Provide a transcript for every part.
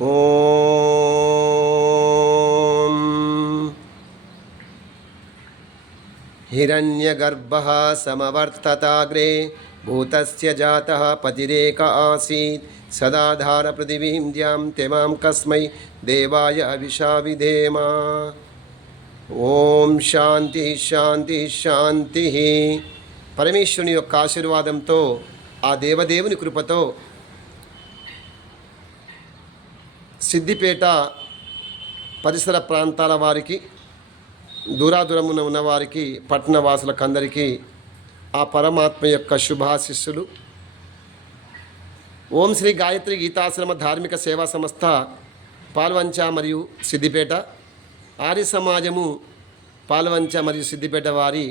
ॐ हिरण्यगर्भः समवर्तताग्रे भूतस्य जातः पतिरेक आसीत् सदाधारपृथिवीं द्यां त्यमां कस्मै देवाय हविषा विधेम ఓం శాంతి శాంతి శాంతి పరమేశ్వరుని యొక్క ఆశీర్వాదంతో ఆ దేవదేవుని కృపతో సిద్దిపేట పరిసర ప్రాంతాల వారికి దూరాదూరమున ఉన్నవారికి పట్టణవాసులకు అందరికీ ఆ పరమాత్మ యొక్క శుభాశిస్సులు. ఓం శ్రీ గాయత్రి గీతాశ్రమ ధార్మిక సేవా సంస్థ పాల్వంచ మరియు సిద్దిపేట. ఆర్య సమాజము పాల్వంచ మరియు సిద్దిపేట వారి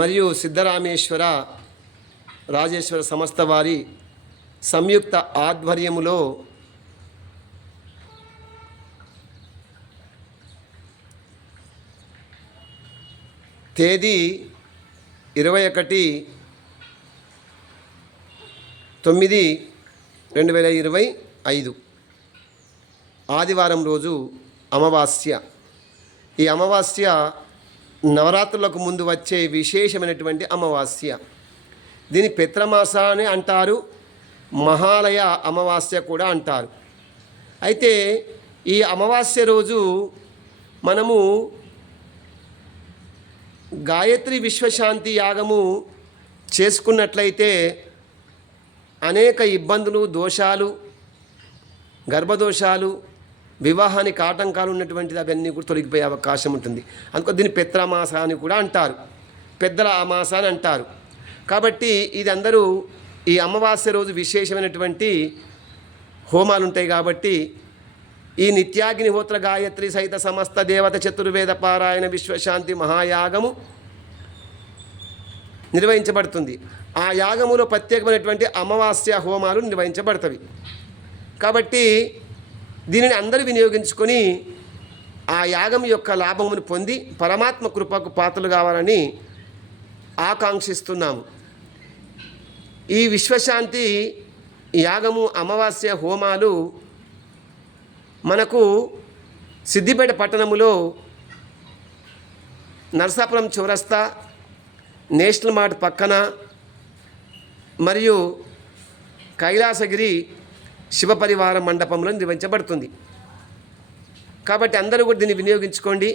మరియు సిద్ధరామేశ్వర రాజేశ్వర సంస్థ వారి సంయుక్త ఆధ్వర్యములో తేదీ ఇరవై ఒకటి తొమ్మిది రెండు వేల ఇరవై ఐదు. ఆదివారం రోజు అమావాస్య. ఈ అమావాస్య నవరాత్రులకు ముందు వచ్చే విశేషమైనటువంటి అమావాస్య. దీని పిత్రమాస అని అంటారు మహాలయ అమావాస్య కూడా అంటారు. అయితే ఈ అమావాస్య రోజు మనము గాయత్రి విశ్వశాంతి యాగము చేసుకున్నట్లయితే అనేక ఇబ్బందులు దోషాలు గర్భదోషాలు వివాహానికి ఆటంకాలు ఉన్నటువంటిది అవన్నీ కూడా తొలగిపోయే అవకాశం ఉంటుంది. అందుకో దీన్ని పిత్రమాస అని కూడా అంటారు. పెద్దల అమాస అని అంటారు. కాబట్టి ఇది అందరూ ఈ అమావాస్య రోజు విశేషమైనటువంటి హోమాలు ఉంటాయి కాబట్టి ఈ నిత్యాగ్నిహోత్ర గాయత్రి సహిత సమస్త దేవత చతుర్వేద పారాయణ విశ్వశాంతి మహాయాగము నిర్వహించబడుతుంది. ఆ యాగములో ప్రత్యేకమైనటువంటి అమావాస్య హోమాలు నిర్వహించబడతవి. కాబట్టి దీనిని అందరూ వినియోగించుకొని ఆ యాగం యొక్క లాభమును పొంది పరమాత్మ కృపకు పాత్రలు కావాలని ఆకాంక్షిస్తున్నాము. ఈ విశ్వశాంతి యాగము అమావాస్య హోమాలు మనకు సిద్దిపేట పట్టణములో నరసాపురం చౌరస్తా నేషనల్ మార్ట్ పక్కన మరియు కైలాసగిరి శివపరివార మండపంలో నిర్వహించబడుతుంది. కాబట్టి అందరూ కూడా దీన్ని వినియోగించుకోండి.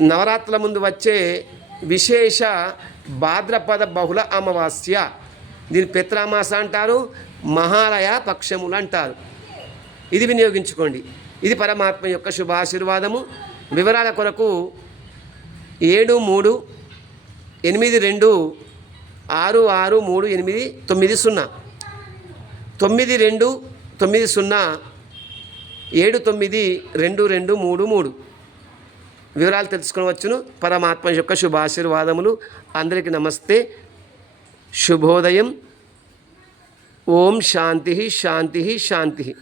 నవరాత్రుల ముందు వచ్చే విశేష భాద్రపద బహుళ అమావాస్య. దీని పిత్రామాస అంటారు మహాలయ పక్షములు అంటారు. ఇది వినియోగించుకోండి. ఇది పరమాత్మ యొక్క శుభాశీర్వాదము. వివరాల కొరకు ఏడు మూడు ఎనిమిది రెండు ఆరు ఆరు మూడు ఎనిమిది తొమ్మిది సున్నా. తొమ్మిది రెండు తొమ్మిది సున్నా. ఏడు తొమ్మిది రెండు రెండు మూడు మూడు. వివరాలు తెలుసుకోవచ్చును పరమాత్మ యొక్క శుభాశీర్వాదములు. అందరికీ నమస్తే. శుభోదయం. ఓం శాంతి శాంతి శాంతి.